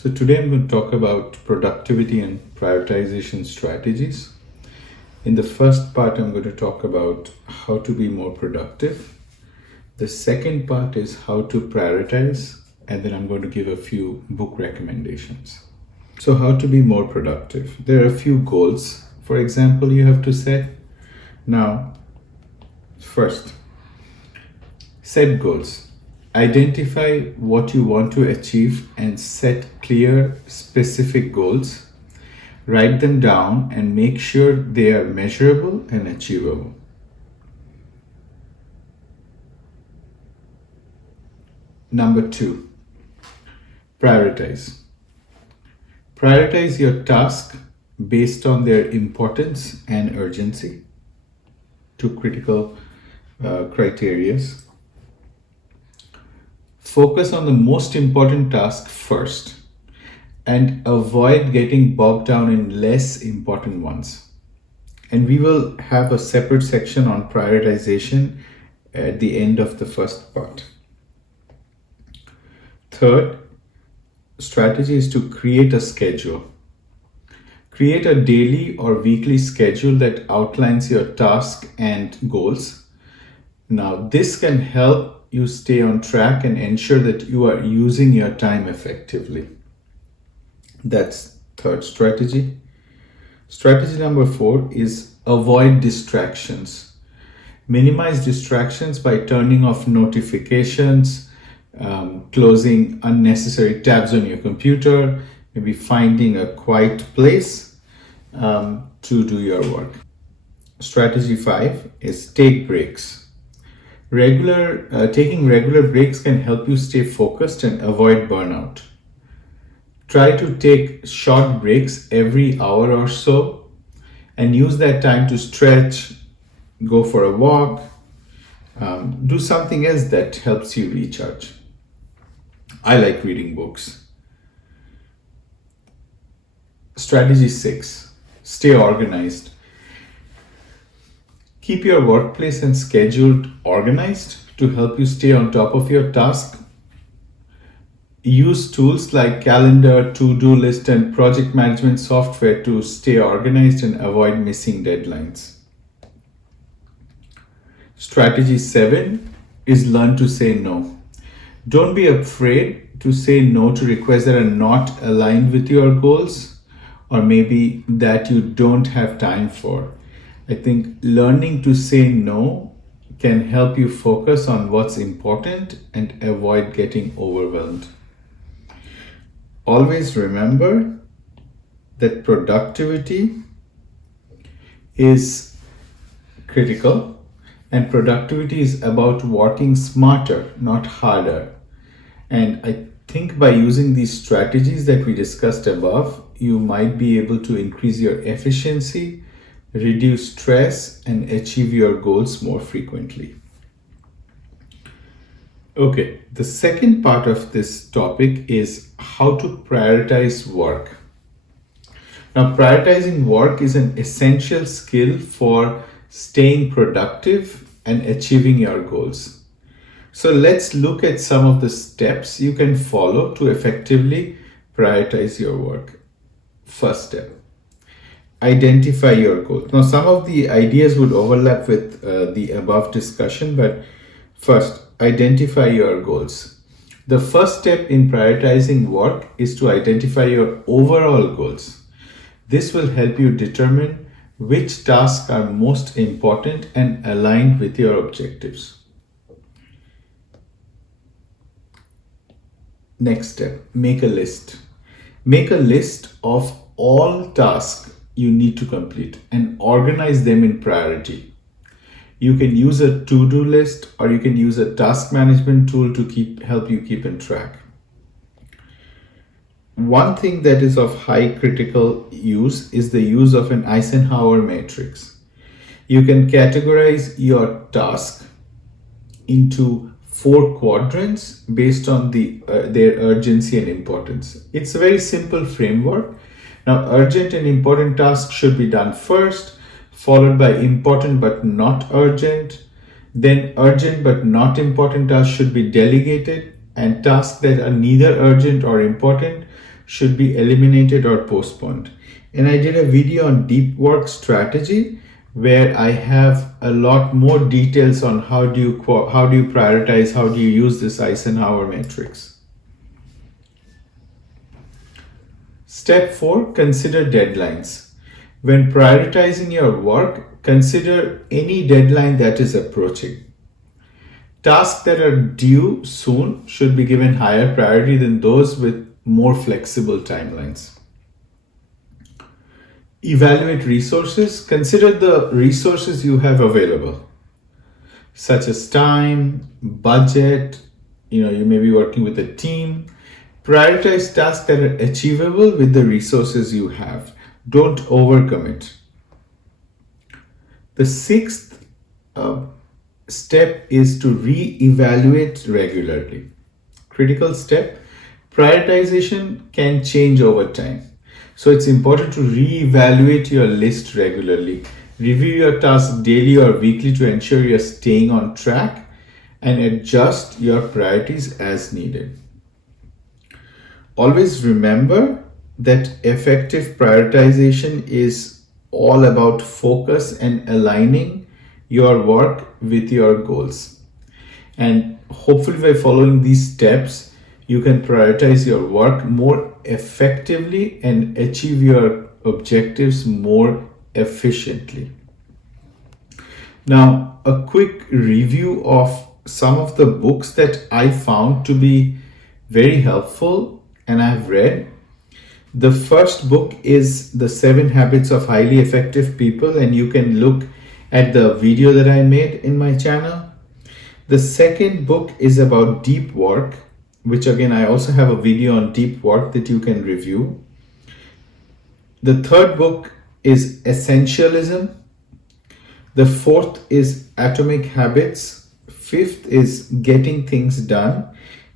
So today I'm going to talk about productivity and prioritization strategies. In the first part, I'm going to talk about how to be more productive. The second part is how to prioritize, and then I'm going to give a few book recommendations. So, how to be more productive? There are a few goals, for example, you have to set. Now, first, set goals. Identify what you want to achieve and set clear, specific goals. Write them down and make sure they are measurable and achievable. Number two, prioritize. Prioritize your task based on their importance and urgency. Two critical criteria. Focus on the most important task first and avoid getting bogged down in less important ones. And we will have a separate section on prioritization at the end of the first part. Third strategy is to create a schedule. Create a daily or weekly schedule that outlines your task and goals. Now, this can help you stay on track and ensure that you are using your time effectively. That's third strategy. Strategy number 4 is avoid distractions. Minimize distractions by turning off notifications, closing unnecessary tabs on your computer, maybe finding a quiet place to do your work. Strategy 5 is take breaks. Taking regular breaks can help you stay focused and avoid burnout. Try to take short breaks every hour or so and use that time to stretch, go for a walk, do something else that helps you recharge. I like reading books. Strategy 6, stay organized. Keep your workplace and schedule organized to help you stay on top of your task. Use tools like calendar, to-do list, and project management software to stay organized and avoid missing deadlines. Strategy 7 is learn to say no. Don't be afraid to say no to requests that are not aligned with your goals or maybe that you don't have time for. I think learning to say no can help you focus on what's important and avoid getting overwhelmed. Always remember that productivity is critical, and productivity is about working smarter, not harder. And I think by using these strategies that we discussed above, you might be able to increase your efficiency, reduce stress, and achieve your goals more frequently. Okay, the second part of this topic is how to prioritize work. Now, prioritizing work is an essential skill for staying productive and achieving your goals. So let's look at some of the steps you can follow to effectively prioritize your work. First step, identify your goals. Now, some of the ideas would overlap with the above discussion, but first, identify your goals. The first step in prioritizing work is to identify your overall goals. This will help you determine which tasks are most important and aligned with your objectives. Next step, make a list. Make a list of all tasks you need to complete and organize them in priority. You can use a to-do list or you can use a task management tool to help you keep in track. One thing that is of high critical use is the use of an Eisenhower matrix. You can categorize your task into 4 quadrants based on their urgency and importance. It's a very simple framework. Now, urgent and important tasks should be done first, followed by important but not urgent. Then urgent but not important tasks should be delegated, and tasks that are neither urgent or important should be eliminated or postponed. And I did a video on deep work strategy where I have a lot more details on how do you prioritize, how do you use this Eisenhower matrix. Step 4, consider deadlines. When prioritizing your work, consider any deadline that is approaching. Tasks that are due soon should be given higher priority than those with more flexible timelines. Evaluate resources. Consider the resources you have available, such as time, budget. You may be working with a team. Prioritize tasks that are achievable with the resources you have. Don't overcommit. The sixth step is to re-evaluate regularly. Critical step. Prioritization can change over time. So it's important to re-evaluate your list regularly. Review your tasks daily or weekly to ensure you're staying on track and adjust your priorities as needed. Always remember that effective prioritization is all about focus and aligning your work with your goals. And hopefully by following these steps, you can prioritize your work more effectively and achieve your objectives more efficiently. Now, a quick review of some of the books that I found to be very helpful and I've read. The first book is The 7 Habits of Highly Effective People, and you can look at the video that I made in my channel. The second book is about deep work, which again, I also have a video on deep work that you can review. The third book is Essentialism. The fourth is Atomic Habits. Fifth is Getting Things Done.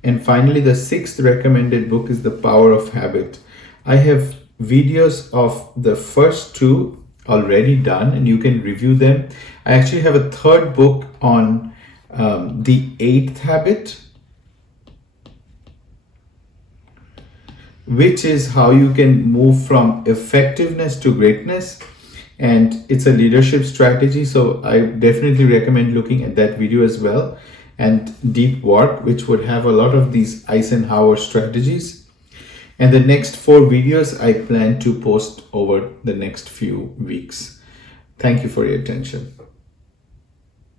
And finally, the sixth recommended book is The Power of Habit. I have videos of the first two already done and you can review them. I actually have a third book on the 8th habit, which is how you can move from effectiveness to greatness. And it's a leadership strategy. So I definitely recommend looking at that video as well. And deep work, which would have a lot of these Eisenhower strategies. And the next 4 videos I plan to post over the next few weeks. Thank you for your attention.